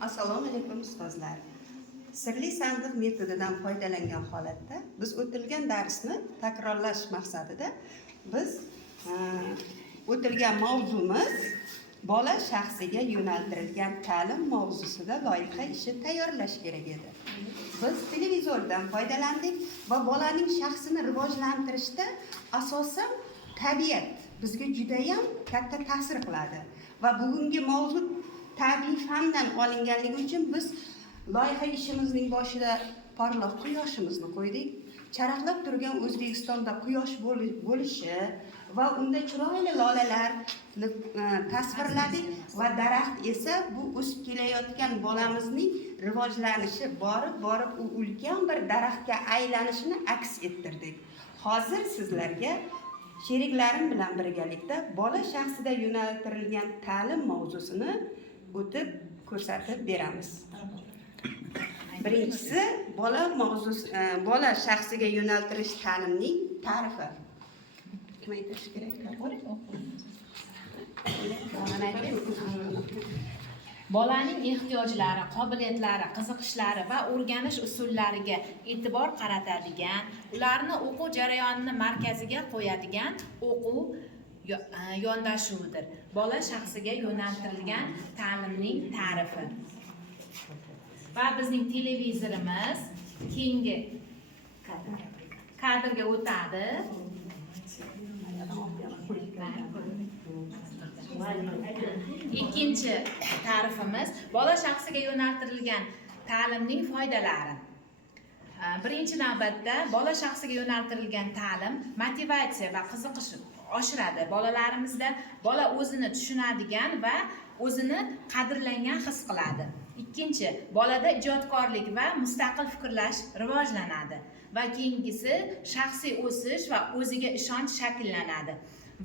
Assalomu alaykum ustozlar. Sirli sandiq metodidan foydalangan holatda biz o'tilgan darsni takrorlash maqsadida biz o'tilgan mavzumiz bola shaxsiga yo'naltirilgan ta'lim mavzusida loyiha ishi tayyorlash kerak edi. Biz televizordan foydalandik va bolaning shaxsini rivojlantirishda asosan tabiat bizga juda ham katta ta'sir qiladi va bugungi mavzu tabiiy fandan olinganligi uchun biz loyiha ishimizning boshida porloq quyoshimizni qo'ydik. Charaqlab turgan O'zbekistonda quyosh bo'lishi va unda chiroyli lolalarni tasvirladik va daraxt esa bu o'sib kelayotgan bolamizning rivojlanishi, borib u ulkan bir daraxtga aylanishini aks ettirdik. Hozir sizlarga sheriklarim bilan birgalikda bola shaxsida yo'naltirilgan ta'lim mavzusini o'tib ko'rsatib beramiz. Birinchisi bola shaxsiga yo'naltirish ta'limning ta'rifi. Kim aytish kerak? Bolaning ehtiyojlari, qobiliyatlari, qiziqishlari va o'rganish usullariga e'tibor qaratadigan, ularni o'quv jarayonini markaziga qo'yadigan o'quv yondashuvidir. Bola shaxsiga yo'naltirilgan ta'limning ta'rifi. Va bizning televizorimiz keyingi kadrga o'tadi. Ikkinchi ta'rifimiz bola shaxsiga yo'naltirilgan ta'limning foydalari. Birinchi navbatda bola shaxsiga yo'naltirilgan ta'lim motivatsiya va qiziqish oshiradi. Bolalarimizda bola o'zini tushunadigan va o'zini qadrlangan his qiladi. Ikkinchi, bolada ijodkorlik va mustaqil fikrlash rivojlanadi va keyingisi shaxsiy o'sish va o'ziga ishonch shakllanadi.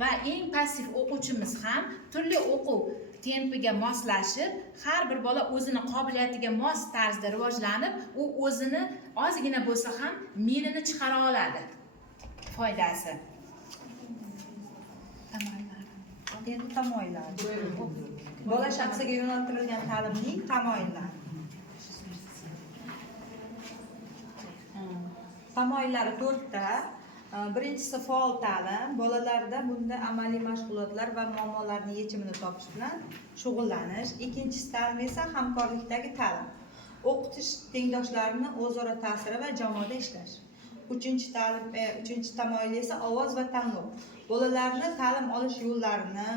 Va eng passiv o'quvchimiz ham turli o'quv tempiga moslashib, har bir bola o'zini qobiliyatiga mos tarzda rivojlanib, u o'zini ozgina bo'lsa ham menini chiqara oladi. Foydasi. Endi tamoyillar. Bola shaxsiga yo'naltirilgan ta'limning tamoyillari. Tamoyillari 4 ta. Birinchisi faol ta'lim. Bolalarda bunda amaliy mashg'ulotlar va muammolarning yechimini topish bilan shug'ullanish. Ikkinchisi ta'lim esa hamkorlikdagi ta'lim. O'qitish tengdoshlarini o'zaro ta'siri va jamoada ishlash. Uchinchi tamoyil esa ovoz va tanlov. Bolalarni ta'lim olish yo'llarini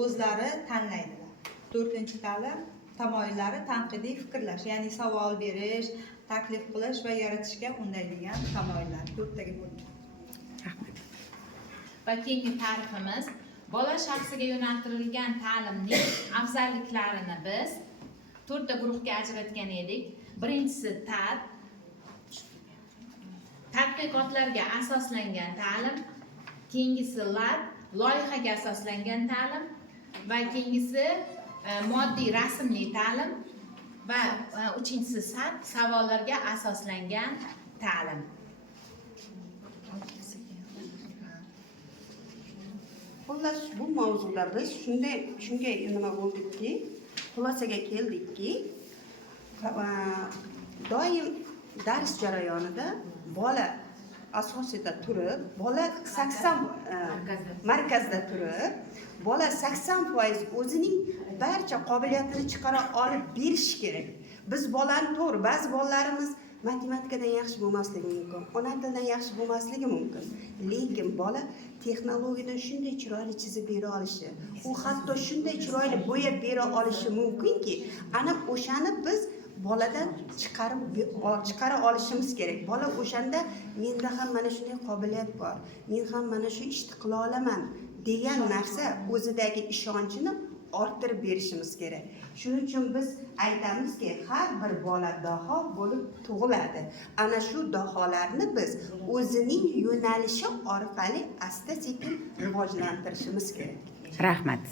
o'zlari tanlaydilar. To'rtinchi ta'lim tamoyillari tanqidiy fikrlash, ya'ni savol berish, taklif qilish va yaratishga undaydigan tamoyillar. 4 taga bo'linadi. Va keyingi ta'rifimiz bola shaxsiga yo'naltirilgan ta'limning afzalliklarini biz 4 ta guruhga ajratgan edik. Birinchisi tadqiqotlarga asoslangan ta'lim, keyingisi loyihaga asoslangan ta'lim va keyingisi moddiy rasmli ta'lim va uchinchisi savollarga asoslangan ta'lim. Xullas bu mavzuda biz shunga nima bo'ldikki, xulosaga keldikki, doim dars jarayonida bola asosida turib, bola 80 markazda turib, bola 80% o'zining barcha qobiliyatini chiqara olib berish kerak. Biz bolani to'g'ri, ba'zi bolalarimiz matematikadan yaxshi bo'lmasligi mumkin, ona tilidan yaxshi bo'lmasligi mumkin. Lekin bola texnologiyadan shunday chiroyli chizib bera olishi, u hatto shunday chiroyli bo'yab bera olishi mumkinki, ana o'shani biz boladan chiqara olishimiz kerak. Bola o'shanda menda ham mana shunday qobiliyat bor, men ham mana shu ishni qila olaman degan narsa o'zidagi ishonchini orttirib berishimiz kerak. Shuning uchun biz aytamizki, har bir bola daho bo'lib tug'iladi. Ana shu daholarni biz o'zining yo'nalishi orqali asta-sekin rivojlantirishimiz kerak. Rahmat.